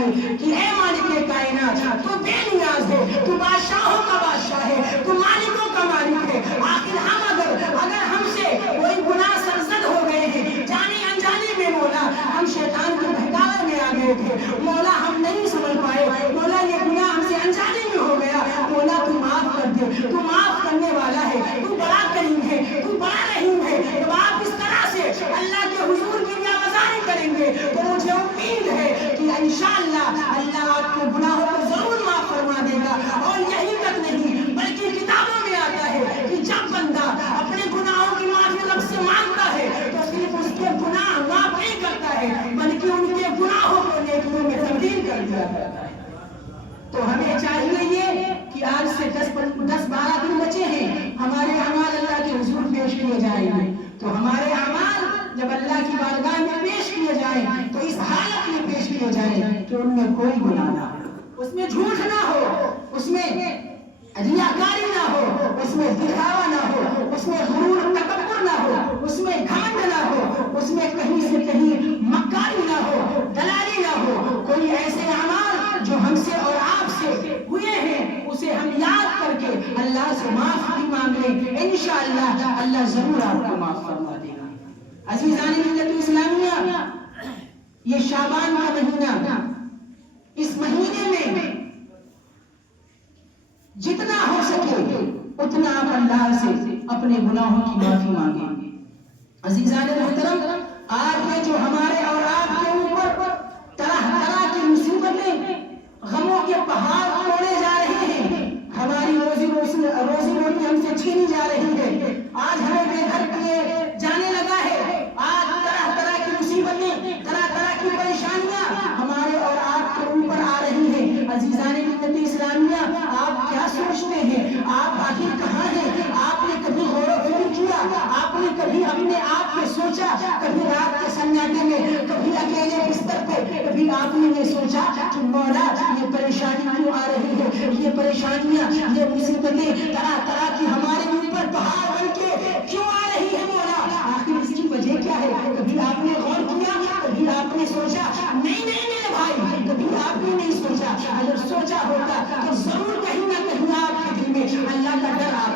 چاہیے کہ اے مالک کائنات تو بے نیاز ہے، تو بادشاہوں کا بادشاہ ہے، تو مالکوں کا مالک ہے. آخر ہم اگر ہم سے کوئی گناہ سرزد ہو گئے ہیں، جانے انجانے میں مولا ہم شیطان کے بہکاوے میں آ گئے تھے، مولا ہم نہیں سمجھ پائے، مولا یہ گناہ ہم سے انجانے میں ہو گیا، مولا تو معاف کر دے. تو معاف کرنے والا ہے، تو بڑا کریم ہے، تو بڑا رحیم ہے. جب آپ اس طرح سے اللہ کے حضور کی نیازاری کریں گے تو مجھے امید ہے کہ انشاءاللہ اللہ آپ کے گناہوں کو ضرور معاف فرما دے گا. اور یہی تک نہیں بلکہ کتابوں میں آتا ہے کہ جب بندہ اپنے گناہوں کی معافی رب سے مانگتا ہے تو صرف اس کے گناہ معاف نہیں کرتا ہے بلکہ ان کے گناہوں کو نیکیوں میں تبدیل کر دیا جاتا ہے. تو ہمیں چاہیے یہ کہ آج سے 10-12 دن بچے ہیں، ہمارے اعمال اللہ کے حضور پیش کیے جائیں گے. تو ہمارے اعمال جب اللہ کی بارگاہ میں پیش کیے جائیں تو اس حالت میں پیش کیے جائیں کہ ان میں کوئی گناہ نہ ہو، اس میں جھوٹ نہ ہو، اس میں ریاکاری نہ ہو، اس میں دکھاوا نہ ہو، اس میں غرور تکبر نہ ہو، اس میں گھمنڈ نہ ہو، اس میں کہیں سے کہیں مکاری نہ ہو، دلالی نہ ہو. کوئی ایسے اعمال جو ہم سے اور آپ سے ہوئے ہیں اسے ہم یاد کر کے اللہ سے معافی مانگ لیں، انشاءاللہ اللہ ضرور آپ کو معاف فرما دے گا. عزیزان ملت اسلامیہ، یہ شعبان کا مہینہ، اس مہینے میں جتنا ہو سکے اتنا آپ اللہ سے اپنے گناہوں کی معافی مانگیں. عزیزان محترم، آج یہ جو ہمارے اور آپ کے اوپر طرح طرح کی مصیبتیں، غموں کے پہاڑ توڑے جا رہے ہیں، ہماری روزی روٹی ہم سے چھینی جا رہی ہے، آج ہمیں بے گھر کیے جانے لگا ہے، آج طرح طرح کی مصیبتیں، طرح طرح کی پریشانیاں ہمارے اور آپ کے اوپر آ رہی ہیں. عزیزان ملت اسلامیہ، آپ کیا سوچتے ہیں؟ آپ آخر کہاں ہیں؟ آپ نے کبھی غور و فکر کیا؟ آپ نے کبھی اپنے آپ کو سوچا؟ کبھی رات کے سناٹے میں، کبھی اکیلے بستر پہ، کبھی آپ نے یہ سوچا کہ مولا یہ پریشانی کیوں آ رہی ہے؟ یہ پریشانیاں، یہ مصیبتیں طرح طرح کی ہمارے اوپر پہاڑ بن کے کیوں آ رہی ہے مولا؟ آخر اس کی وجہ کیا ہے؟ کبھی آپ نے غور کیا؟ کبھی آپ نے سوچا؟ نہیں میرے بھائی، کبھی آپ نے نہیں سوچا. اگر سوچا ہوتا تو ضرور کہیں نہ کہیں آپ کے دل میں اللہ کا ڈر آ